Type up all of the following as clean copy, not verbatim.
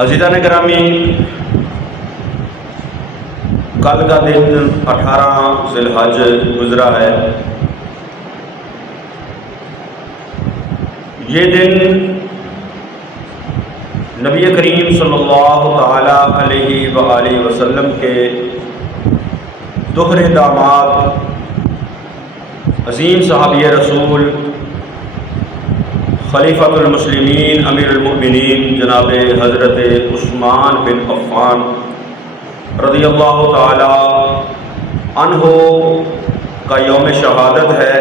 عزیزان گرامی، کل کا دن 18 ذی الحج گزرا ہے۔ یہ دن نبی کریم صلی اللہ تعالی علیہ وآلہ وسلم کے دوہرے داماد عظیم صحابی رسول خلیفۃ المسلمین امیر المؤمنین جناب حضرت عثمان بن عفان رضی اللہ تعالی عنہ کا یوم شہادت ہے۔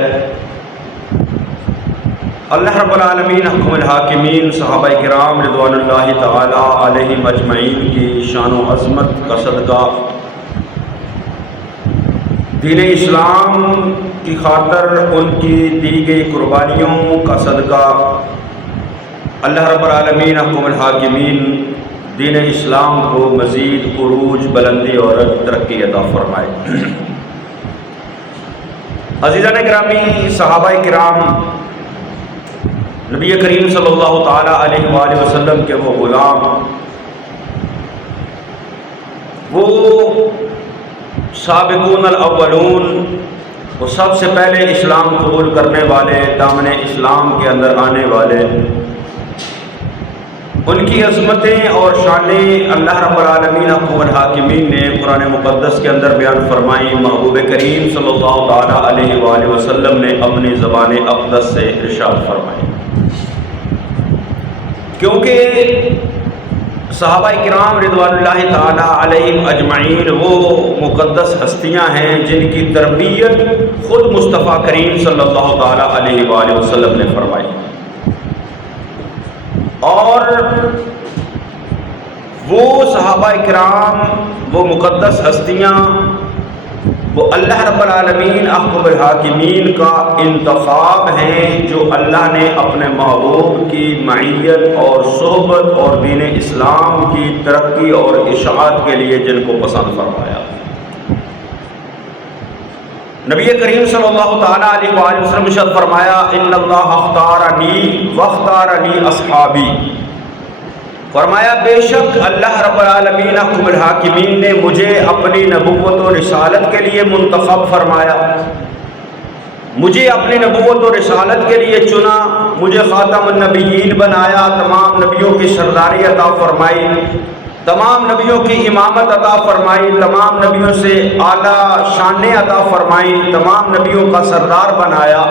اللہ رب العالمین حکم الحاکمین صحابہ کرام رضوان اللہ تعالی علیہم اجمعین کی شان و عظمت کا صدقہ، دین اسلام کی خاطر ان کی دی گئی قربانیوں کا صدقہ، اللہ رب العالمین حکم الحاکمین دین اسلام کو مزید عروج، بلندی اور ترقی عطا فرمائے۔ عزیزان گرامی، صحابہ کرام نبی کریم صلی اللہ تعالی علیہ وآلہ وسلم کے وہ غلام، وہ سابقون الاولون، وہ سب سے پہلے اسلام قبول کرنے والے، دامن اسلام کے اندر آنے والے، ان کی عظمتیں اور شانیں اللہ رب العالمین حکم الحاکمین نے قرآن مقدس کے اندر بیان فرمائی۔ محبوب کریم صلی اللہ تعالی علیہ وآلہ وسلم نے اپنی زبان اقدس سے ارشاد فرمائی، کیونکہ صحابہ کرام رضوان اللہ تعالی علیہم اجمعین وہ مقدس ہستیاں ہیں جن کی تربیت خود مصطفیٰ کریم صلی اللہ تعالی علیہ وآلہ وسلم نے فرمائی، اور وہ صحابہ کرام، وہ مقدس ہستیاں، وہ اللہ رب العالمین احکم الحاکمین کا انتخاب ہیں، جو اللہ نے اپنے محبوب کی معیت اور صحبت اور دین اسلام کی ترقی اور اشاعت کے لیے جن کو پسند فرمایا۔ نبی کریم صلی اللہ تعالی علیہ وآلہ وسلم ارشاد فرمایا، ان اللہ اختارنی واختارنی اصحابی، فرمایا بے شک اللہ رب العالمین حکم الحاکمین نے مجھے اپنی نبوت و رسالت کے لیے منتخب فرمایا، مجھے اپنی نبوت و رسالت کے لیے چنا، مجھے خاتم النبیین بنایا، تمام نبیوں کی سرداری عطا فرمائی، تمام نبیوں کی امامت عطا فرمائی، تمام نبیوں سے اعلیٰ شانیں عطا فرمائی، تمام نبیوں کا سردار بنایا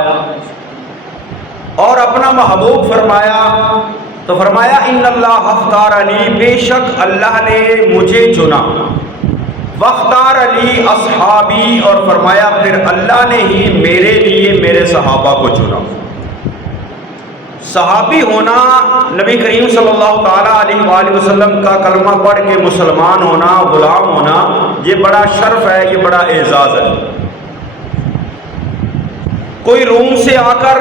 اور اپنا محبوب فرمایا۔ تو فرمایا ان اللہ اختارنی، بے شک اللہ نے مجھے چنا، واختار علی اصحابی، اور فرمایا پھر اللہ نے ہی میرے لیے میرے صحابہ کو چنا۔ صحابی ہونا، نبی کریم صلی اللہ تعالی علیہ وآلہ وسلم کا کلمہ پڑھ کے مسلمان ہونا، غلام ہونا، یہ بڑا شرف ہے، یہ بڑا اعزاز ہے۔ کوئی روم سے آ کر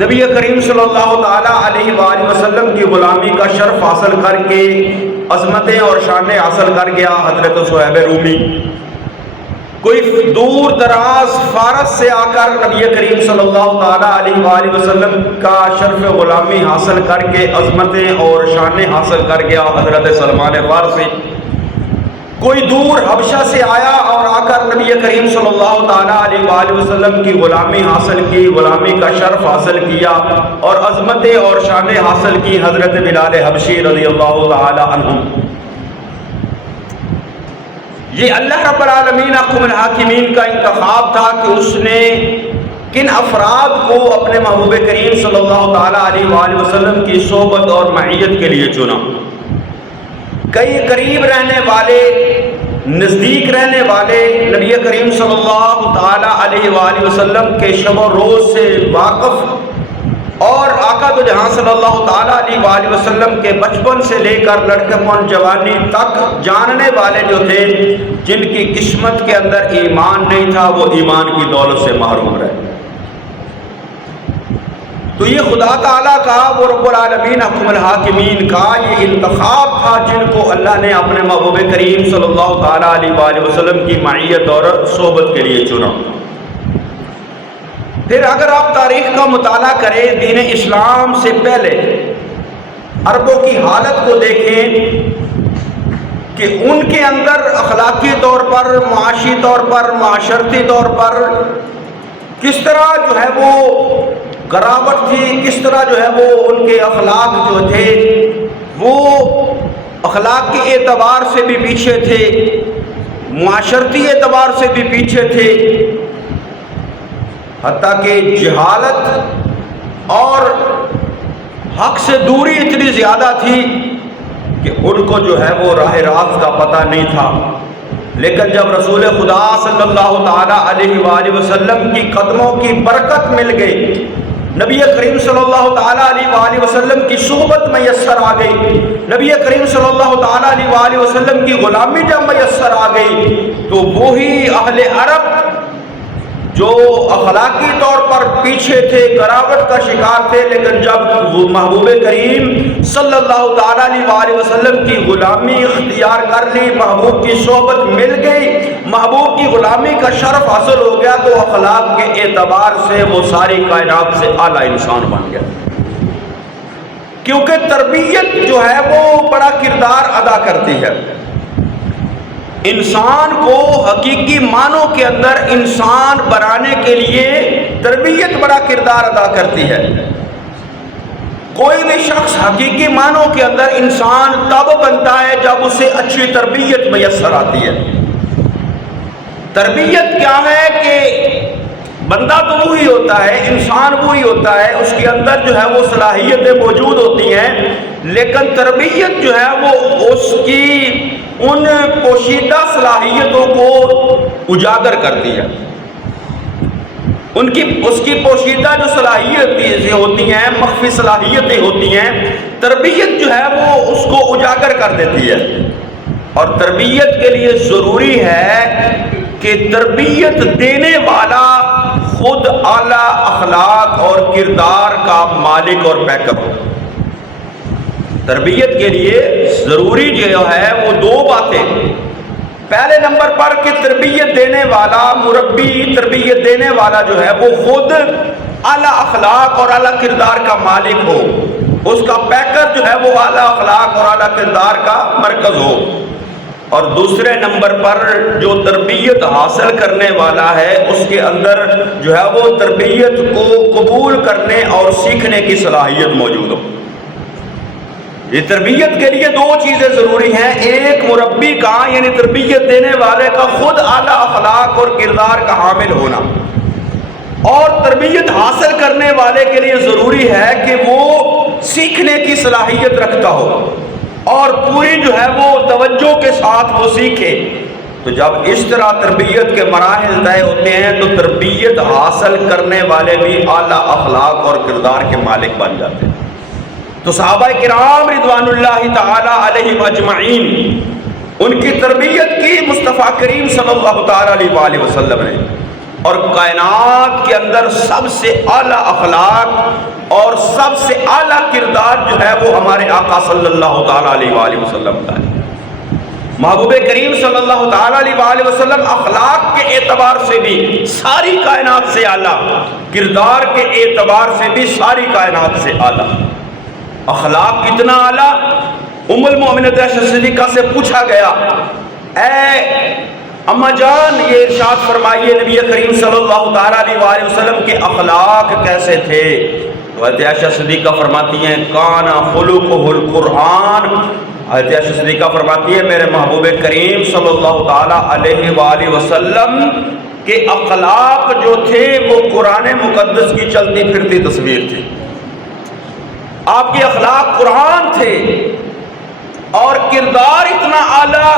نبی کریم صلی اللہ تعالی علیہ وآلہ وسلم کی غلامی کا شرف حاصل کر کے، عظمتیں اور شانیں حاصل کر گیا، حضرت صہیب رومی۔ کوئی دور دراز فارس سے آ کر نبی کریم صلی اللہ تعالی علیہ وآلہ وسلم کا شرف غلامی حاصل کر کے، عظمتیں اور شانیں حاصل کر گیا، حضرت سلمان فارسی۔ کوئی دور حبشہ سے آیا اور آ کر نبی کریم صلی اللہ تعالی علیہ وآلہ وسلم کی غلامی حاصل کی، غلامی کا شرف حاصل کیا اور عظمتیں اور شانیں حاصل کی، حضرت بلال حبشی رضی اللہ تعالی عنہ۔ یہ اللہ رب العالمین حکم الحاکمین کا انتخاب تھا کہ اس نے کن افراد کو اپنے محبوب کریم صلی اللہ تعالی علیہ وآلہ وسلم کی صحبت اور معیت کے لیے چنا۔ کئی قریب رہنے والے، نزدیک رہنے والے، نبی کریم صلی اللہ تعالی علیہ وآلہ وسلم کے شب و روز سے واقف اور آقا تو جہاں صلی اللہ تعالی علیہ وآلہ وسلم کے بچپن سے لے کر لڑکپن جوانی تک جاننے والے جو تھے، جن کی قسمت کے اندر ایمان نہیں تھا، وہ ایمان کی دولت سے محروم رہے۔ تو یہ خدا تعالیٰ کا، وہ رب العالمین حکم الحاکمین کا یہ انتخاب تھا، جن کو اللہ نے اپنے محبوب کریم صلی اللہ تعالیٰ علیہ وآلہ وسلم کی معیت اور صحبت کے لیے چنا۔ پھر اگر آپ تاریخ کا مطالعہ کریں، دین اسلام سے پہلے عربوں کی حالت کو دیکھیں کہ ان کے اندر اخلاقی طور پر، معاشی طور پر، معاشرتی طور پر کس طرح جو ہے وہ گراوٹ تھی، کس طرح جو ہے وہ ان کے اخلاق جو تھے وہ اخلاق کے اعتبار سے بھی پیچھے تھے، معاشرتی اعتبار سے بھی پیچھے تھے، حتیٰ کہ جہالت اور حق سے دوری اتنی زیادہ تھی کہ ان کو جو ہے وہ راہ راست کا پتہ نہیں تھا۔ لیکن جب رسول خدا صلی اللہ تعالیٰ علیہ وآلہ وسلم کی قدموں کی برکت مل گئی، نبی کریم صلی اللہ تعالیٰ علیہ وآلہ وسلم کی صحبت میسر آ گئی، نبی کریم صلی اللہ تعالیٰ علیہ وآلہ وسلم کی غلامی جب میسر آ گئی، تو وہی اہل عرب جو اخلاقی طور پر پیچھے تھے، گراوٹ کا شکار تھے، لیکن جب محبوب کریم صلی اللہ تعالیٰ علیہ وآلہ وسلم کی غلامی اختیار کر لی، محبوب کی صحبت مل گئی، محبوب کی غلامی کا شرف حاصل ہو گیا، تو اخلاق کے اعتبار سے وہ ساری کائنات سے اعلیٰ انسان بن گیا، کیونکہ تربیت جو ہے وہ بڑا کردار ادا کرتی ہے۔ انسان کو حقیقی معنوں کے اندر انسان بنانے کے لیے تربیت بڑا کردار ادا کرتی ہے۔ کوئی بھی شخص حقیقی معنوں کے اندر انسان تب بنتا ہے جب اسے اچھی تربیت میسر آتی ہے۔ تربیت کیا ہے کہ بندہ تو وہی ہوتا ہے، انسان وہی ہوتا ہے، اس کے اندر جو ہے وہ صلاحیتیں موجود ہوتی ہیں، لیکن تربیت جو ہے وہ اس کی ان پوشیدہ صلاحیتوں کو اجاگر کرتی ہے۔ اس کی پوشیدہ جو صلاحیتیں ہوتی ہیں، مخفی صلاحیتیں ہوتی ہیں، تربیت جو ہے وہ اس کو اجاگر کر دیتی ہے۔ اور تربیت کے لیے ضروری ہے کہ تربیت دینے والا خود اعلیٰ اخلاق اور کردار کا مالک اور پیکر ہو۔ تربیت کے لیے ضروری جو ہے وہ دو باتیں، پہلے نمبر پر کہ تربیت دینے والا مربی، تربیت دینے والا جو ہے وہ خود اعلیٰ اخلاق اور اعلیٰ کردار کا مالک ہو، اس کا پیکر جو ہے وہ اعلیٰ اخلاق اور اعلیٰ کردار کا مرکز ہو، اور دوسرے نمبر پر جو تربیت حاصل کرنے والا ہے اس کے اندر جو ہے وہ تربیت کو قبول کرنے اور سیکھنے کی صلاحیت موجود ہو۔ یہ تربیت کے لیے دو چیزیں ضروری ہیں، ایک مربی کا یعنی تربیت دینے والے کا خود اعلیٰ اخلاق اور کردار کا حامل ہونا، اور تربیت حاصل کرنے والے کے لیے ضروری ہے کہ وہ سیکھنے کی صلاحیت رکھتا ہو اور پوری جو ہے وہ توجہ کے ساتھ وہ سیکھے۔ تو جب اس طرح تربیت کے مراحل طے ہوتے ہیں تو تربیت حاصل کرنے والے بھی اعلیٰ اخلاق اور کردار کے مالک بن جاتے ہیں۔ تو صحابہ کرام رضوان اللہ تعالی علیہم اجمعین ان کی تربیت کی مصطفیٰ کریم صلی اللہ تعالی علیہ وآلہ وسلم نے، اور کائنات کے اندر سب سے اعلیٰ اخلاق اور سب سے اعلیٰ کردار جو ہے وہ ہمارے آقا صلی اللہ تعالی علیہ وآلہ وسلم کا ہے۔ محبوب کریم صلی اللہ تعالی علیہ وآلہ وسلم اخلاق کے اعتبار سے بھی ساری کائنات سے اعلیٰ، کردار کے اعتبار سے بھی ساری کائنات سے اعلیٰ۔ اخلاق کتنا اعلیٰ؟ ام المؤمنین عائشہ صدیقہ سے پوچھا گیا، اے اما جان یہ ارشاد فرمائیے نبی کریم صلی اللہ تعالی علیہ وآلہ وسلم کے اخلاق کیسے تھے؟ تو حضرت عائشہ صدیقہ فرماتی ہیں کان خلقہ القرآن۔ حضرت عائشہ صدیقہ فرماتی ہے میرے محبوب کریم صلی اللہ تعالی علیہ وآلہ وسلم کے اخلاق جو تھے وہ قرآن مقدس کی چلتی پھرتی تصویر تھی۔ آپ کے اخلاق قرآن تھے اور کردار اتنا اعلیٰ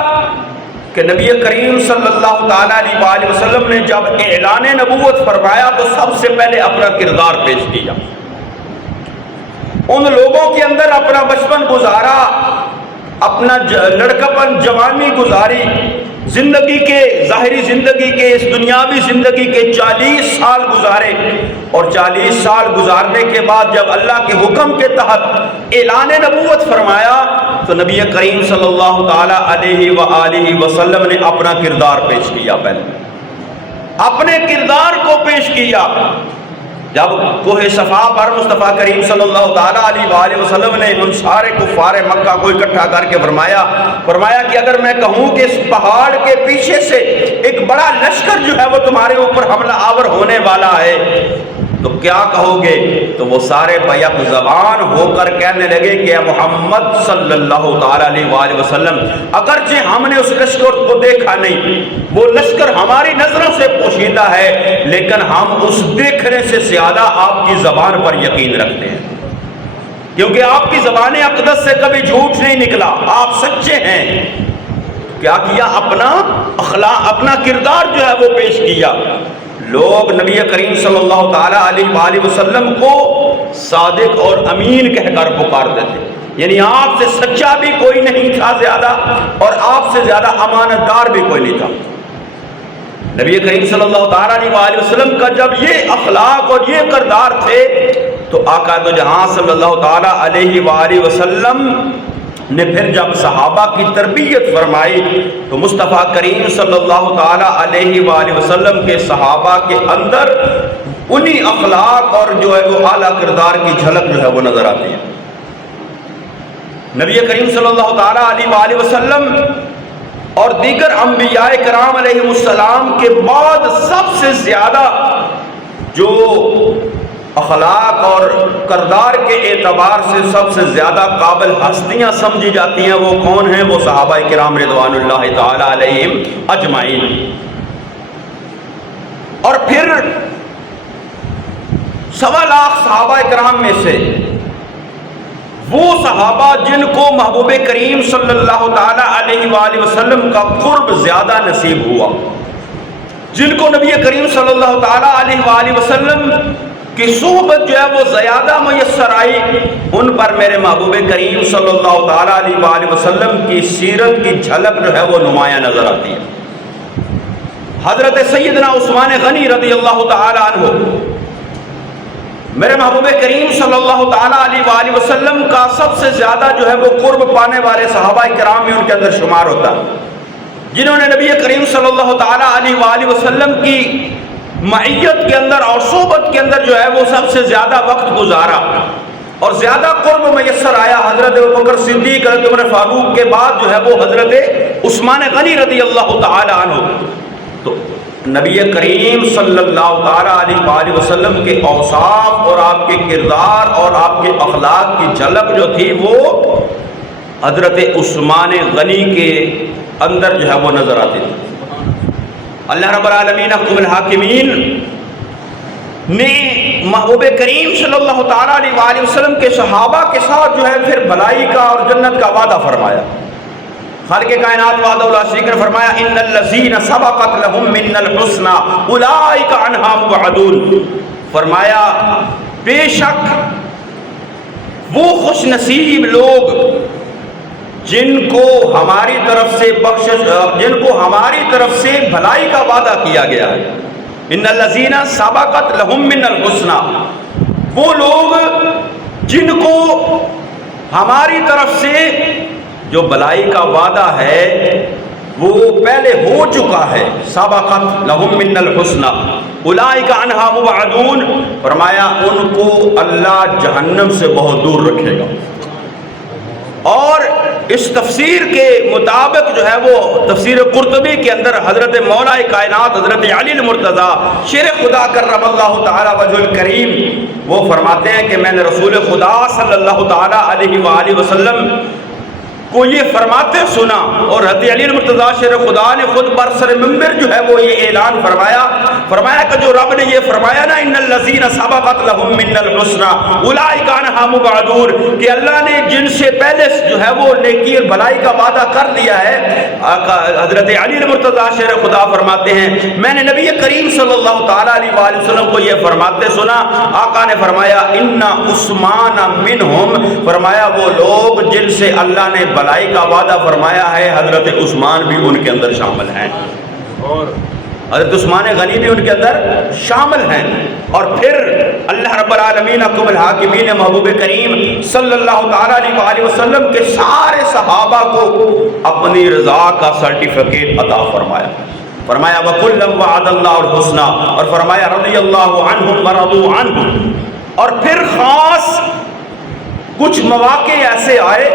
کہ نبی کریم صلی اللہ تعالیٰ علیہ وآلہ وسلم نے جب اعلان نبوت فرمایا تو سب سے پہلے اپنا کردار پیش کیا، ان لوگوں کے اندر اپنا بچپن گزارا، اپنا لڑکپن جوانی گزاری، زندگی کے ظاہری زندگی کے اس دنیاوی زندگی کے 40 سال گزارے، اور 40 سال گزارنے کے بعد جب اللہ کے حکم کے تحت اعلان نبوت فرمایا تو نبی کریم صلی اللہ تعالی علیہ وآلہ وسلم نے اپنا کردار پیش کیا، پہلے اپنے کردار کو پیش کیا، جب کوہ صفا پر مصطفیٰ کریم صلی اللہ تعالیٰ علیہ وآلہ وسلم نے ان سارے کفار مکہ کو اکٹھا کر کے فرمایا کہ اگر میں کہوں کہ اس پہاڑ کے پیچھے سے ایک بڑا لشکر جو ہے وہ تمہارے اوپر حملہ آور ہونے والا ہے تو کیا کہو گے؟ تو وہ سارے بیک زبان ہو کر کہنے لگے کہ اے محمد صلی اللہ تعالیٰ علیہ وآلہ وسلم، اگرچہ ہم نے اس لشکر کو دیکھا نہیں، وہ لشکر ہماری نظروں سے پوشیدہ ہے، لیکن ہم اس دیکھنے سے زیادہ آپ کی زبان پر یقین رکھتے ہیں، کیونکہ آپ کی زبان اقدس سے کبھی جھوٹ نہیں نکلا، آپ سچے ہیں۔ کیا کیا؟ اپنا اخلاق، اپنا کردار جو ہے وہ پیش کیا۔ لوگ نبی کریم صلی اللہ تعالیٰ علیہ وآلہ وسلم کو صادق اور امین کہہ کر پکارتے تھے، یعنی آپ سے سچا بھی کوئی نہیں تھا زیادہ، اور آپ سے زیادہ امانت دار بھی کوئی نہیں تھا۔ نبی کریم صلی اللہ تعالیٰ علیہ وآلہ وسلم کا جب یہ اخلاق اور یہ کردار تھے تو آقا دو جہاں صلی اللہ تعالیٰ علیہ وآلہ وسلم نے پھر جب صحابہ کی تربیت فرمائی تو مصطفیٰ کریم صلی اللہ تعالیٰ علیہ وآلہ وسلم کے صحابہ کے اندر انہی اخلاق اور جو ہے وہ اعلیٰ کردار کی جھلک جو ہے وہ نظر آتی ہے۔ نبی کریم صلی اللہ تعالیٰ علیہ وآلہ وسلم اور دیگر انبیاء کرام علیہ السلام کے بعد سب سے زیادہ جو اخلاق اور کردار کے اعتبار سے سب سے زیادہ قابل ہستیاں سمجھی جاتی ہیں وہ کون ہیں؟ وہ صحابہ کرام رضوان اللہ تعالی علیہم اجمعین۔ اور پھر 1.25 لاکھ صحابہ کرام میں سے وہ صحابہ جن کو محبوب کریم صلی اللہ تعالی علیہ وآلہ وسلم کا قرب زیادہ نصیب ہوا، جن کو نبی کریم صلی اللہ تعالی علیہ وآلہ وسلم کی صحبت جو ہے وہ زیادہ میسر آئی، ان پر میرے محبوب کریم صلی اللہ تعالیٰ علیہ وآلہ وسلم کی سیرت کی جھلک جو ہے وہ نمایاں نظر آتی ہے۔ حضرت سیدنا عثمان غنی رضی اللہ تعالیٰ عنہ میرے محبوب کریم صلی اللہ تعالیٰ علیہ وآلہ وسلم کا سب سے زیادہ جو ہے وہ قرب پانے والے صحابہ کرام میں ان کے اندر شمار ہوتا ہے، جنہوں نے نبی کریم صلی اللہ تعالیٰ علیہ وآلہ وسلم کی معیت کے اندر اور صحبت کے اندر جو ہے وہ سب سے زیادہ وقت گزارا اور زیادہ قرب میسر آیا۔ حضرت ابوبکر صدیق، حضرت عمر فاروق کے بعد جو ہے وہ حضرت عثمان غنی رضی اللہ تعالی عنہ۔ تو نبی کریم صلی اللہ تعالیٰ علیہ وآلہ وسلم کے اوصاف اور آپ کے کردار اور آپ کے اخلاق کی جھلک جو تھی وہ حضرت عثمان غنی کے اندر جو ہے وہ نظر آتی تھی۔ اللہ رب العالمین حکم الحاکمین نے محبوب کریم صلی اللہ تعالیٰ علیہ وآلہ وسلم کے صحابہ کے ساتھ جو ہے پھر بھلائی کا اور جنت کا وعدہ فرمایا۔ خالق کائنات وعدہ اللہ شریک نے فرمایا ان الذین سبقت لهم من الحسنى اولئک عنہا مبعدون، فرمایا بے شک وہ خوش نصیب لوگ جن کو ہماری طرف سے بخشش، جن کو ہماری طرف سے بھلائی کا وعدہ کیا گیا ہے، ان الذین سبقت لهم من الحسنى، وہ لوگ جن کو ہماری طرف سے جو بھلائی کا وعدہ ہے وہ پہلے ہو چکا ہے، سبقت لهم من الحسنى اولئک عنہا مبعدون، فرمایا ان کو اللہ جہنم سے بہت دور رکھے گا۔ اور اس تفسیر کے مطابق جو ہے وہ تفسیر قرطبی کے اندر حضرت مولا کائنات حضرت علی المرتضیٰ شیر خدا کرم اللہ تعالی وجہ الکریم وہ فرماتے ہیں کہ میں نے رسول خدا صلی اللہ تعالی علیہ وآلہ وسلم کو یہ فرماتے سنا، اور حضرت علی المرتضیٰ شیر خدا نے خود برسر منبر جو ہے وہ یہ اعلان فرمایا کہ جو رب نے یہ فرمایا نا ان الذین سبقت لهم من الحسنى اولئک عنہا مبعدون، کہ اللہ نے جن سے پہلے جو ہے وہ نیکی اور بھلائی کا وعدہ کر لیا ہے، حضرت علی المرتضیٰ شیر خدا فرماتے ہیں میں نے نبی کریم صلی اللہ تعالیٰ علیہ وآلہ وسلم کو یہ فرماتے سنا، آقا نے فرمایا ان عثمان منہم، فرمایا وہ لوگ جن سے اللہ نے بھلائی کا وعدہ فرمایا ہے حضرت عثمان بھی ان کے اندر شامل ہیں، اور حضرت عثمان غنی بھی ان کے اندر شامل ہیں۔ اور پھر اللہ رب العالمین حکم الحاکمین محبوب کریم صلی اللہ تعالیٰ علیہ وآلہ وسلم کے سارے صحابہ کو اپنی رضا کا سرٹیفکیٹ عطا فرمایا۔ فرمایا وَكُلًّا وَعَدَ اللَّهُ الْحُسْنَى، اور فرمایا رضی اللہ عنہم وَرَضُوا عَنْهُ۔ اور پھر خاص کچھ مواقع ایسے آئے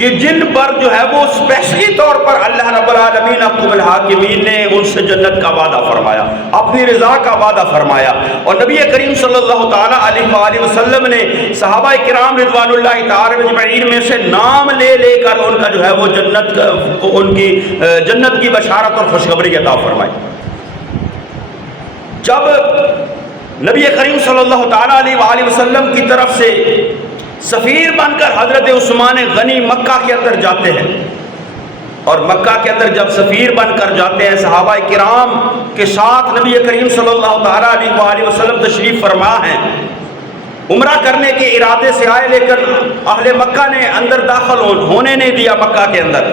کہ جن پر جو ہے وہ اسپیشلی طور پر اللہ رب العالمین حکم الحاکمین نے ان سے جنت کا وعدہ فرمایا، اپنی رضا کا وعدہ فرمایا، اور نبی کریم صلی اللہ تعالیٰ علیہ وآلہ وسلم نے صحابہ کرام رضوان اللہ تعالیٰ اجمعین میں سے نام لے لے کر ان کا جو ہے وہ ان کی جنت کی بشارت اور خوشخبری عطا فرمائی۔ جب نبی کریم صلی اللہ تعالیٰ علیہ وآلہ وسلم کی طرف سے سفیر بن کر حضرت عثمان غنی مکہ کے اندر جاتے ہیں، اور مکہ کے اندر جب سفیر بن کر جاتے ہیں صحابہ کرام کے ساتھ نبی کریم صلی اللہ تعالیٰ علیہ وآلہ وسلم تشریف فرما ہیں، عمرہ کرنے کے ارادے سے آئے، لیکن اہل مکہ نے اندر داخل ہونے نہیں دیا مکہ کے اندر،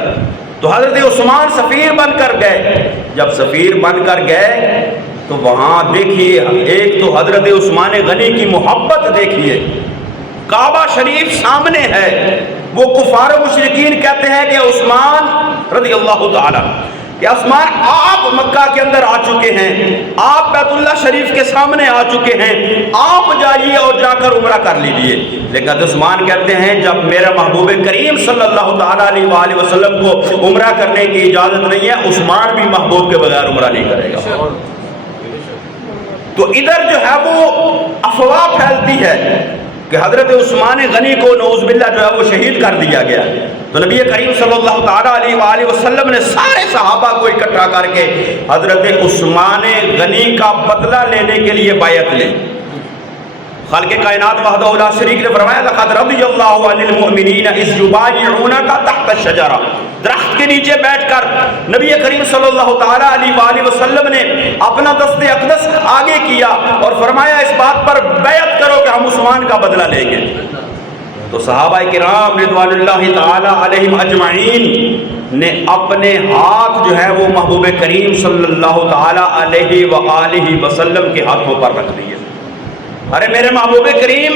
تو حضرت عثمان سفیر بن کر گئے۔ جب سفیر بن کر گئے تو وہاں دیکھیے، ایک تو حضرت عثمان غنی کی محبت دیکھیے، کعبہ شریف سامنے ہے، وہ کفار و مشرکین کہتے ہیں کہ عثمان رضی اللہ تعالیٰ کہ عثمان آپ مکہ کے اندر آ چکے ہیں، آپ بیت اللہ شریف کے سامنے آ چکے ہیں، آپ جائیے اور جا کر عمرہ کر لیجئے۔ لیکن عثمان کہتے ہیں جب میرا محبوب کریم صلی اللہ تعالیٰ علیہ وآلہ وسلم کو عمرہ کرنے کی اجازت نہیں ہے، عثمان بھی محبوب کے بغیر عمرہ نہیں کرے گا۔ تو ادھر جو ہے وہ افواہ پھیلتی ہے کہ حضرت عثمان غنی کو نعوذ باللہ جو ہے وہ شہید کر دیا گیا۔ تو نبی کریم صلی اللہ تعالیٰ علیہ وآلہ وسلم نے سارے صحابہ کو اکٹھا کر کے حضرت عثمان غنی کا بدلہ لینے کے لیے بیعت لی۔ خالق کائنات وحدہ لا شریک نے فرمایا لقد رضی اللہ عن المؤمنین اذ یبایعونک تحت الشجرہ، درخت کے نیچے بیٹھ کر نبی کریم صلی اللہ تعالیٰ علیہ وآلہ وسلم نے اپنا دست اقدس آگے کیا اور فرمایا اس بات پر بیعت کرو کہ ہم عثمان کا بدلہ لیں گے۔ تو صحابہ کرام رضوان اللہ تعالیٰ علیہم اجمعین نے اپنے ہاتھ جو ہے وہ محبوب کریم صلی اللہ تعالیٰ علیہ وآلہ وسلم کے ہاتھوں پر رکھ دیے۔ ارے میرے محبوب کریم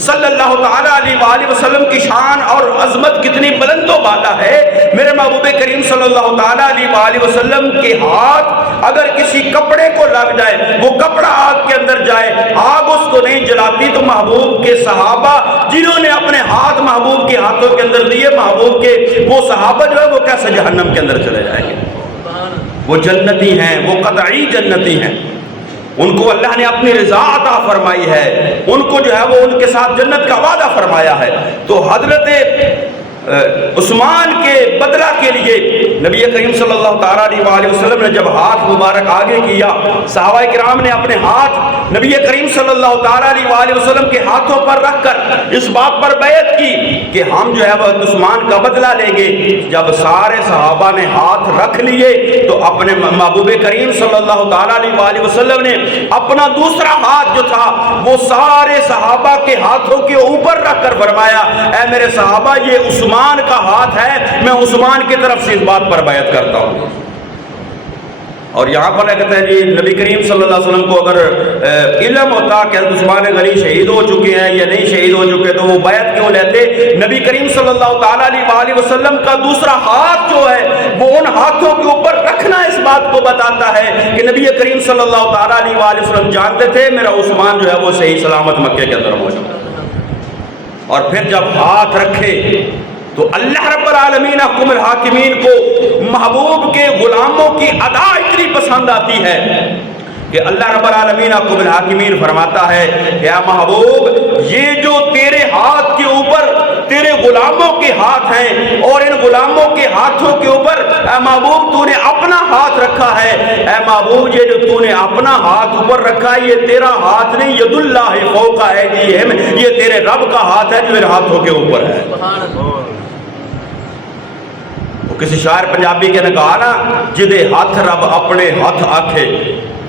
صلی اللہ تعالیٰ علیہ وآلہ وسلم کی شان اور عظمت کتنی بلند و بالا ہے۔ میرے محبوب کریم صلی اللہ تعالیٰ علیہ وآلہ وسلم کے ہاتھ اگر کسی کپڑے کو لگ جائے، وہ کپڑا آگ کے اندر جائے، آگ اس کو نہیں جلاتی، تو محبوب کے صحابہ جنہوں نے اپنے ہاتھ محبوب کے ہاتھوں کے اندر دیے، محبوب کے وہ صحابہ جو ہے وہ کیسے جہنم کے اندر چلے جائیں گے؟ وہ جنتی ہیں، وہ قطعی جنتی ہیں، ان کو اللہ نے اپنی رضا عطا فرمائی ہے، ان کو جو ہے وہ ان کے ساتھ جنت کا وعدہ فرمایا ہے۔ تو حضرت عثمان کے بدلہ کے لیے نبی کریم صلی اللہ تعالیٰ علیہ وآلہ وسلم نے جب ہاتھ مبارک آگے کیا، صحابہ کرام نے اپنے ہاتھ نبی کریم صلی اللہ تعالیٰ علیہ وآلہ وسلم کے ہاتھوں پر رکھ کر اس بات پر بیعت کی کہ ہم جو ہے وہ عثمان کا بدلہ لیں گے۔ جب سارے صحابہ نے ہاتھ رکھ لیے تو اپنے محبوب کریم صلی اللہ تعالیٰ علیہ وآلہ وسلم نے اپنا دوسرا ہاتھ جو تھا وہ سارے صحابہ کے ہاتھوں کے اوپر رکھ کر فرمایا اے میرے صحابہ یہ عثمان کا ہاتھ ہے، میں عثمان کی طرف سے اس بات پر بیعت کرتا ہوں۔ اور یہاں پر کہتے ہیں جی نبی کریم صلی اللہ علیہ وسلم کو اگر علم ہوتا کہ عثمان غنی شہید ہو چکے ہیں یا نہیں شہید ہو چکے تو وہ بیعت کیوں لیتے؟ نبی کریم صلی اللہ تعالیٰ علیہ وآلہ وسلم کا دوسرا ہاتھ جو ہے وہ ان ہاتھوں کے اوپر رکھنا اس بات کو بتاتا ہے کہ نبی کریم صلی اللہ تعالیٰ علیہ وآلہ وسلم جانتے تھے میرا عثمان جو ہے وہ صحیح سلامت مکے کے اندر موجود ہے۔ اور پھر جب ہاتھ رکھے تو اللہ رب العالمین حکم الحاکمین کو محبوب کے غلاموں کی ادا اتنی پسند آتی ہے کہ اللہ رب العالمین حکم الحاکمین فرماتا ہے کہ اے محبوب یہ جو تیرے ہاتھ کے اوپر تیرے غلاموں کے ہاتھ ہیں اور ان غلاموں کے ہاتھوں کے اوپر اے محبوب تو نے اپنا ہاتھ رکھا ہے، اے محبوب یہ جو تو نے اپنا ہاتھ اوپر رکھا ہے یہ تیرا ہاتھ نہیں، ید اللہ فوق ایدیہم، یہ تیرے رب کا ہاتھ ہے جو ان ہاتھوں کے اوپر ہے۔ کسی شاعر پنجابی کے نے کہا نا جدے ہاتھ رب اپنے ہاتھ آکھے،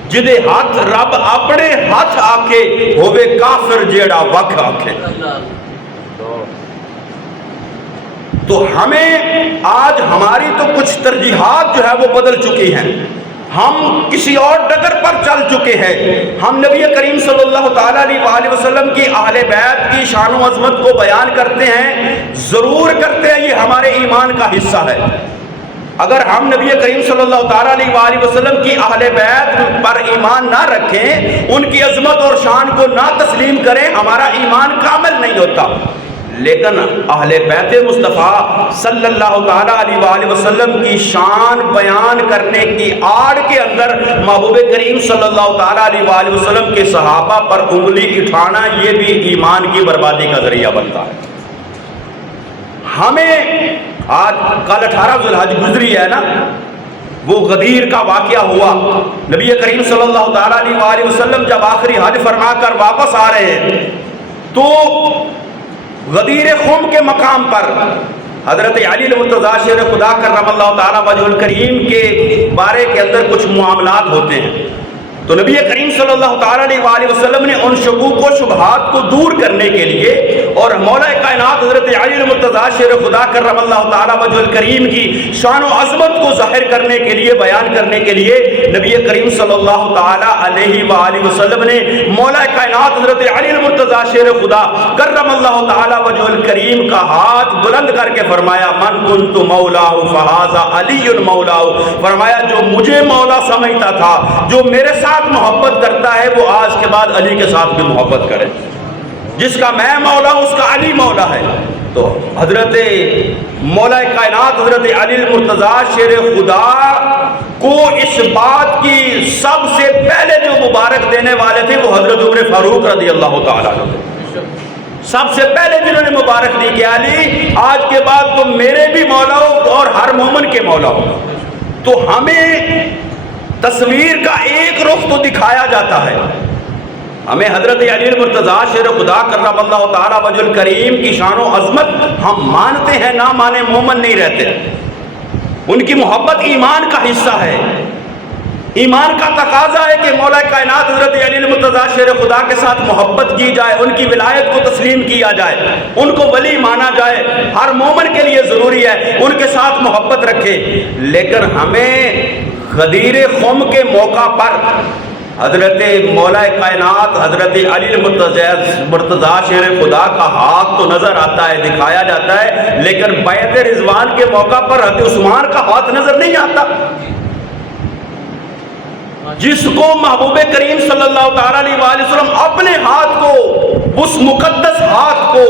جدے ہاتھ رب اپنے ہاتھ آکھے ہووے کافر جیڑا وکھ آکھے۔ تو ہمیں آج ہماری تو کچھ ترجیحات جو ہے وہ بدل چکی ہیں، ہم کسی اور ڈگر پر چل چکے ہیں۔ ہم نبی کریم صلی اللہ تعالیٰ علیہ وآلہ وسلم کی اہل بیت کی شان و عظمت کو بیان کرتے ہیں، ضرور کرتے ہیں، یہ ہمارے ایمان کا حصہ ہے، اگر ہم نبی کریم صلی اللہ تعالیٰ علیہ وآلہ وسلم کی اہل بیت پر ایمان نہ رکھیں، ان کی عظمت اور شان کو نہ تسلیم کریں، ہمارا ایمان کامل نہیں ہوتا۔ لیکن اہل بیت مصطفیٰ صلی اللہ تعالیٰ علیہ وآلہ وسلم کی شان بیان کرنے کی آڑ کے اندر محبوب کریم صلی اللہ تعالیٰ علیہ وآلہ وسلم کے صحابہ پر انگلی اٹھانا یہ بھی ایمان کی بربادی کا ذریعہ بنتا ہے۔ ہمیں آج کل 18 ذو الحج گزری ہے نا، وہ غدیر کا واقعہ ہوا۔ نبی کریم صلی اللہ تعالیٰ علیہ وآلہ وسلم جب آخری حج فرما کر واپس آ رہے ہیں تو غدیر خم کے مقام پر حضرت علی المرتضیٰ شیر خدا کرم اللہ تعالیٰ وجہ الکریم کے بارے کے اندر کچھ معاملات ہوتے ہیں، تو نبی کریم صلی اللہ تعالیٰ علیہ وآلہ وسلم نے ان شکوک و شبہات کو دور کرنے کے لیے اور مولا کائنات حضرت علی المرتضیٰ شیر خدا کرم اللہ تعالیٰ وجہ الکریم کی شان و عظمت کو ظاہر کرنے کے لیے، بیان کرنے کے لیے نبی کریم صلی اللہ تعالیٰ علیہ وآلہ وسلم نے مولا کائنات حضرت علی المرتضیٰ شیر خدا کرم اللہ تعالیٰ وجہ الکریم کا ہاتھ بلند کر کے فرمایا من کنت مولاہ فہذا علی مولاہ، فرمایا جو مجھے مولا سمجھتا تھا، جو میرے ساتھ محبت کرتا ہے، وہ آج کے بعد علی کے ساتھ بھی محبت کرے، جس کا میں مولا ہوں اس کا علی مولا ہے۔ تو حضرت مولا کائنات حضرت علی المرتضیٰ شیر خدا کو اس بات کی سب سے پہلے جو مبارک دینے والے تھے وہ حضرت عمر فاروق رضی اللہ تعالیٰ عنہ، سب سے پہلے جنہوں نے مبارک دی کہ علی آج کے بعد تم میرے بھی مولا ہو اور ہر مومن کے مولا ہو۔ تو ہمیں تصویر کا ایک رخ تو دکھایا جاتا ہے، ہمیں حضرت علی المرتضیٰ شیر خدا کرم اللہ تعالیٰ وجہ الکریم کی شان و عظمت ہم مانتے ہیں، نہ مانے مومن نہیں رہتے۔ ان کی محبت ایمان کا حصہ ہے، ایمان کا تقاضا ہے کہ مولا کائنات حضرت علی المرتضیٰ شیر خدا کے ساتھ محبت کی جائے، ان کی ولایت کو تسلیم کیا جائے، ان کو ولی مانا جائے، ہر مومن کے لیے ضروری ہے ان کے ساتھ محبت رکھے۔ لیکن ہمیں غدیر خم کے موقع پر حضرت مولا کائنات حضرت علی المرتضیٰ شیر خدا کا ہاتھ تو نظر آتا ہے، دکھایا جاتا ہے، لیکن بیعت رضوان کے موقع پر حضرت عثمان کا ہاتھ نظر نہیں آتا، جس کو محبوب کریم صلی اللہ تعالیٰ علیہ وآلہ وسلم اپنے ہاتھ کو، اس مقدس ہاتھ کو،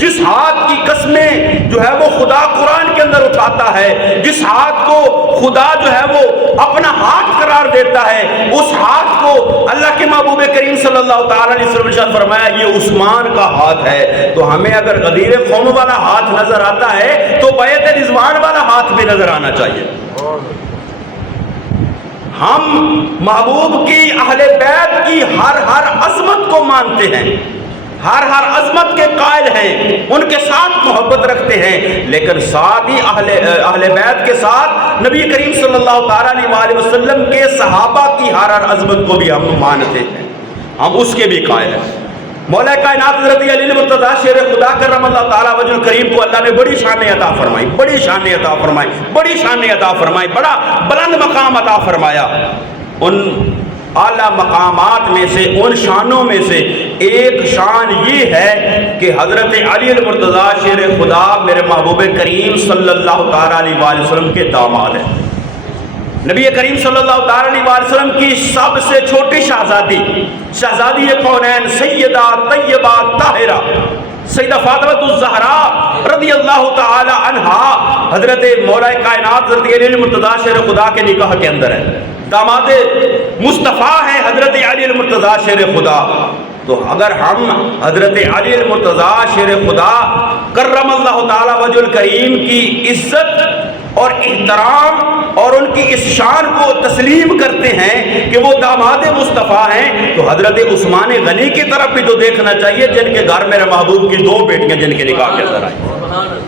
جس ہاتھ کی قسمیں جو ہے وہ خدا قرآن کے اندر اٹھاتا ہے، جس ہاتھ کو خدا جو ہے وہ اپنا ہاتھ قرار دیتا ہے، اس ہاتھ کو اللہ کے محبوب کریم صلی اللہ تعالیٰ علیہ وسلم نے فرمایا یہ عثمان کا ہاتھ ہے۔ تو ہمیں اگر غدیر قوم والا ہاتھ نظر آتا ہے تو بیعت رضوان والا ہاتھ بھی نظر آنا چاہیے۔ ہم محبوب کی اہل بیت کی ہر عظمت کو مانتے ہیں، ہر عظمت کے قائل ہیں، ان کے ساتھ محبت رکھتے ہیں، لیکن ساتھ ہی اہل بیت کے ساتھ نبی کریم صلی اللہ تعالیٰ علیہ وآلہ وسلم کے صحابہ کی ہر عظمت کو بھی ہم مانتے ہیں، ہم اس کے بھی قائل ہیں۔ مولا کائنات حضرت علی المرتضیٰ شیر خدا کرم اللہ تعالیٰ وجہ الکریم کو اللہ نے بڑی شان عطا فرمائی، بڑی شان عطا فرمائی، بڑی شان عطا فرمائی، بڑا بلند مقام عطا فرمایا۔ ان اعلیٰ مقامات میں سے، ان شانوں میں سے ایک شان یہ ہے کہ حضرت علی المرتضیٰ شیر خدا میرے محبوب کریم صلی اللہ تعالیٰ علیہ وآلہ وسلم کے داماد ہیں۔ نبی کریم صلی اللہ تعالیٰ علیہ وآلہ وسلم کی سب سے چھوٹی شہزادی، شہزادی کونین سیدہ طیبہ طاہرہ سیدہ فاطمہ الزہرا رضی اللہ تعالی عنہا حضرت مولا کائنات حضرت علی المرتضیٰ شیر خدا کے نکاح کے اندر ہے، داماد مصطفیٰ ہیں حضرت علی المرتضیٰ شیر خدا۔ تو اگر ہم حضرت علی المرتضیٰ شیر خدا کرم اللہ تعالی وجہ الکریم کی عزت اور احترام اور ان کی اس شان کو تسلیم کرتے ہیں کہ وہ داماد مصطفیٰ ہیں، تو حضرت عثمان غنی کی طرف بھی تو دیکھنا چاہیے جن کے گھر میرے محبوب کی 2 بیٹیاں جن کے نکاح کے اندر آئیں،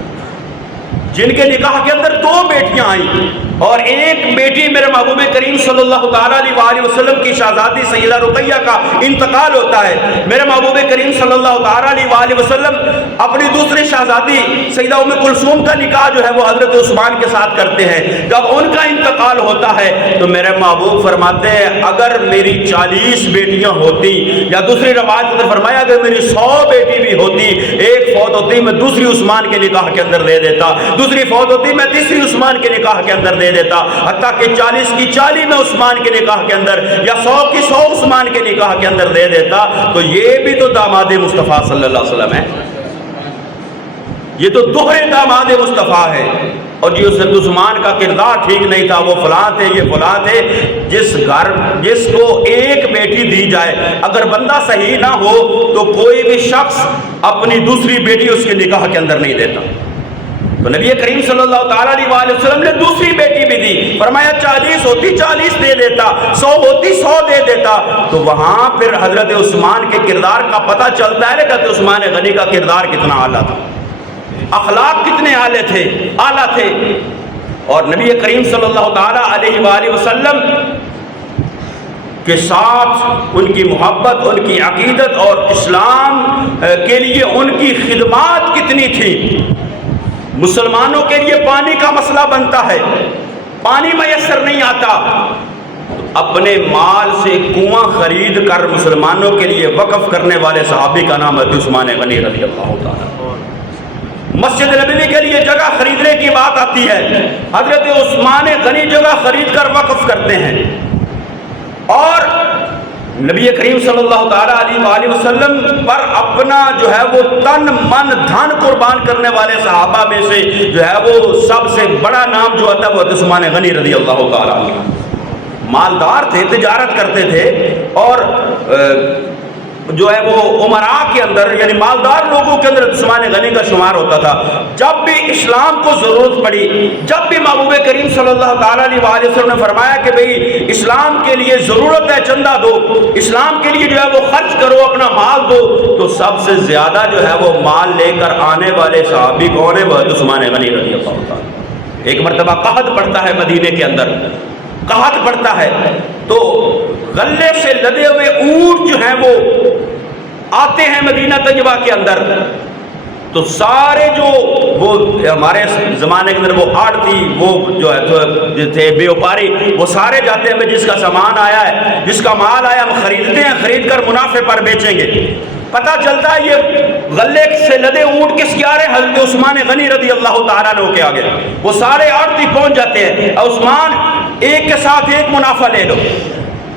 جن کے نکاح کے اندر 2 بیٹیاں آئیں، اور ایک بیٹی میرے محبوب کریم صلی اللہ تعالیٰ علیہ وآلہ وسلم کی شہزادی سیدہ رقیہ کا انتقال ہوتا ہے۔ میرے محبوب کریم صلی اللہ تعالیٰ علیہ وآلہ وسلم اپنی دوسری شہزادی سیدہ ام کلثوم کا نکاح جو ہے وہ حضرت عثمان کے ساتھ کرتے ہیں۔ جب ان کا انتقال ہوتا ہے تو میرے محبوب فرماتے ہیں اگر میری 40 بیٹیاں ہوتی، یا دوسری روایت میں فرمایا اگر میری 100 بیٹی بھی ہوتی، ایک فوت ہوتی میں دوسری عثمان کے نکاح کے اندر دے دیتا، دوسری فوت ہوتی میں تیسری عثمان کے نکاح کے اندر دے دیتا، حتیٰ کہ 40 کی 40 میں عثمان کے نکاح کے اندر، یا 100 کی 100 عثمان کے نکاح کے اندر دے دیتا۔ تو یہ بھی تو داماد مصطفیٰ صلی اللہ علیہ وسلم ہے، یہ تو دوہرے داماد مصطفیٰ ہے۔ اور جی حضرت عثمان کا کردار ٹھیک نہیں تھا، وہ فلاں تھے، یہ فلاں تھے۔ جس کو ایک بیٹی دی جائے، اگر بندہ صحیح نہ ہو تو کوئی بھی شخص اپنی دوسری بیٹی اس کے نکاح کے اندر نہیں دیتا۔ تو نبی کریم صلی اللہ تعالیٰ علیہ وسلم نے دوسری بیٹی بھی دی، فرمایا 40 ہوتی 40 دے دیتا، 100 ہوتی 100 دے دیتا۔ تو وہاں پھر حضرت عثمان کے کردار کا پتہ چلتا ہے کہ حضرت عثمان غنی کا کردار کتنا اعلیٰ تھا، اخلاق کتنے اعلیٰ تھے۔ اور نبی کریم صلی اللہ تعالیٰ علیہ وآلہ وسلم کے ساتھ ان کی محبت، ان کی عقیدت اور اسلام کے لیے ان کی خدمات کتنی تھی۔ مسلمانوں کے لیے پانی کا مسئلہ بنتا ہے، پانی میسر نہیں آتا، اپنے مال سے کنواں خرید کر مسلمانوں کے لیے وقف کرنے والے صحابی کا نام حضرت عثمان غنی رضی اللہ تعالیٰ۔ مسجد نبوی کے لیے جگہ خریدنے کی بات آتی ہے، حضرت عثمان غنی جگہ خرید کر وقف کرتے ہیں، اور نبی کریم صلی اللہ تعالیٰ علیہ وآلہ وسلم پر اپنا جو ہے وہ تن من دھن قربان کرنے والے صحابہ میں سے جو ہے وہ سب سے بڑا نام جو آتا ہے وہ عثمان غنی رضی اللہ تعالیٰ عنہ۔ مالدار تھے، تجارت کرتے تھے، اور جو ہے وہ عمراء کے اندر یعنی مالدار لوگوں کے اندر عثمان غنی کا شمار ہوتا تھا۔ جب بھی اسلام کو ضرورت پڑی، جب بھی محبوب کریم صلی اللہ تعالیٰ علیہ وآلہ وسلم نے فرمایا کہ بھئی اسلام کے لیے ضرورت ہے، چندہ دو، اسلام کے لیے جو ہے وہ خرچ کرو، اپنا مال دو، تو سب سے زیادہ جو ہے وہ مال لے کر آنے والے صحابی کون ہے؟ وہ عثمان غنی رضی اللہ تعالیٰ۔ ایک مرتبہ قحط پڑتا ہے مدینے کے اندر، قحط پڑتا ہے تو غلے سے لدے ہوئے اونٹ جو ہیں وہ آتے ہیں مدینہ طیبہ کے اندر، تو سارے جو وہ ہمارے زمانے کے اندر وہ آڑتی، وہ جو ہے تھے بیوپاری، وہ سارے جاتے ہیں جس کا سامان آیا ہے، جس کا مال آیا ہم خریدتے ہیں، خرید کر منافع پر بیچیں گے۔ پتہ چلتا ہے یہ غلے سے لدے اونٹ کس کے آ رہے ہیں؟ حضرت عثمان غنی رضی اللہ تعالیٰ عنہ کے آگے۔ وہ سارے آڑتی پہنچ جاتے ہیں، عثمان ایک کے ساتھ ایک منافع لے لو،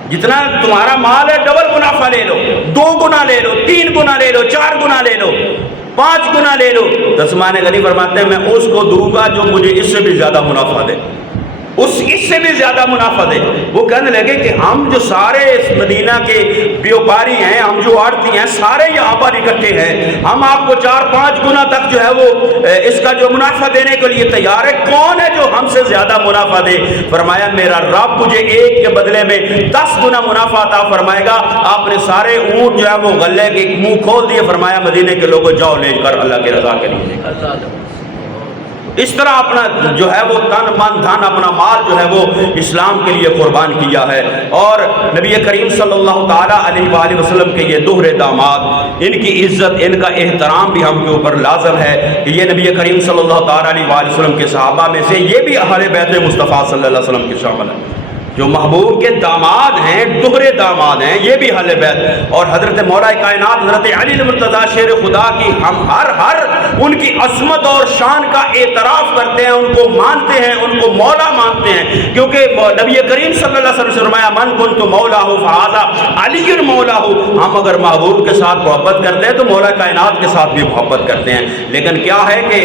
جتنا تمہارا مال ہے ڈبل منافع لے لو، 2 گنا لے لو، 3 گنا لے لو، 4 گنا لے لو، 5 گنا لے لو۔ عثمان غنی فرماتے ہیں میں اس کو دوں گا جو مجھے اس سے بھی زیادہ منافع دے، اس سے بھی زیادہ منافع دے۔ وہ کہنے لگے کہ ہم جو سارے اس مدینہ کے بیوپاری ہیں، ہم جو آڑتی ہیں، سارے یہاں پر اکٹھے ہیں، ہم آپ کو 4-5 گنا تک جو ہے وہ اس کا جو منافع دینے کے لیے تیار ہے، کون ہے جو ہم سے زیادہ منافع دے؟ فرمایا میرا رب مجھے ایک کے بدلے میں 10 گنا منافع عطا فرمائے گا۔ آپ نے سارے اونٹ جو ہے وہ غلے کے منہ کھول دیے، فرمایا مدینے کے لوگوں جاؤ لے کر اللہ کی رضا کے لیے لے کر۔ اس طرح اپنا جو ہے وہ تن من دھن، اپنا مال جو ہے وہ اسلام کے لیے قربان کیا ہے۔ اور نبی کریم صلی اللہ تعالیٰ علیہ وآلہ وسلم کے یہ دوہرے داماد، ان کی عزت، ان کا احترام بھی ہم کے اوپر لازم ہے کہ یہ نبی کریم صلی اللہ تعالیٰ علیہ وآلہ وسلم کے صحابہ میں سے یہ بھی اہل بیت مصطفیٰ صلی اللہ علیہ وسلم کے شامل ہیں، جو محبوب کے داماد ہیں، دوہرے داماد ہیں، یہ بھی اہل بیت۔ اور حضرت مولا کائنات حضرت علی المرتضیٰ شیر خدا کی ہم ہر ان کی عظمت اور شان کا اعتراف کرتے ہیں، ان کو مانتے ہیں، ان کو مولا مانتے ہیں، کیونکہ نبی کریم صلی اللہ علیہ وسلم سے فرمایا من کنت مولا ہو فہذا علی مولا ہو۔ ہم اگر محبوب کے ساتھ محبت کرتے ہیں تو مولا کائنات کے ساتھ بھی محبت کرتے ہیں، لیکن کیا ہے کہ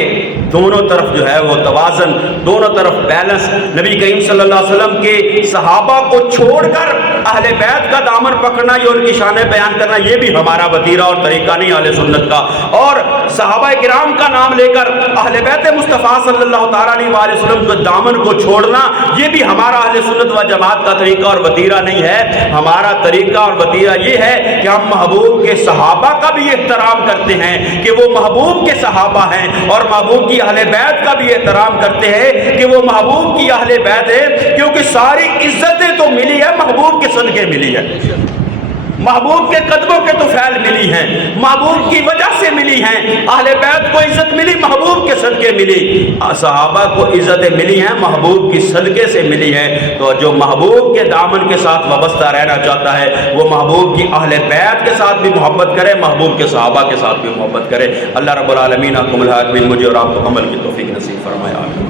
دونوں طرف جو ہے وہ توازن، دونوں طرف بیلنس۔ نبی کریم صلی اللہ علیہ وسلم کے صحابہ کو چھوڑ کر اہل بیت کا دامن پکڑنا یا ان کی شانیں بیان کرنا یہ بھی ہمارا وتیرہ اور طریقہ نہیں اہل سنت کا، اور صحابہ کرام کا نام لے کر اہل بیت مصطفیٰ صلی اللہ تعالیٰ علیہ وآلہ وسلم کے دامن کو چھوڑنا یہ بھی ہمارا اہل سنت و جماعت کا طریقہ اور وتیرہ نہیں ہے۔ ہمارا طریقہ اور وتیرہ یہ ہے کہ ہم محبوب کے صحابہ کا بھی احترام کرتے ہیں کہ وہ محبوب کے صحابہ ہیں، اور محبوب کی اہل بیت کا بھی احترام کرتے ہیں کہ وہ محبوب کی اہل بیت ہے، کیونکہ ساری عزتیں تو ملی ہے محبوب کے صدقے ملی ہے۔ محبوب کے قدموں کے طفیل ملی ہیں، محبوب کی وجہ سے ملی ہیں۔ اہل بیت کو عزت ملی، محبوب کے صدقے ملی۔ صحابہ کو عزتیں ملی ہیں، محبوب کی صدقے سے ملی ہیں۔ تو جو محبوب کے دامن کے ساتھ وابستہ رہنا چاہتا ہے وہ محبوب کی اہل بیت کے ساتھ بھی محبت کرے، محبوب کے صحابہ کے ساتھ بھی محبت کرے۔ اللہ رب العالمین حکم الحاکمین مجھے اور آپ کو عمل کی توفیق نصیب فرمائے، آمین۔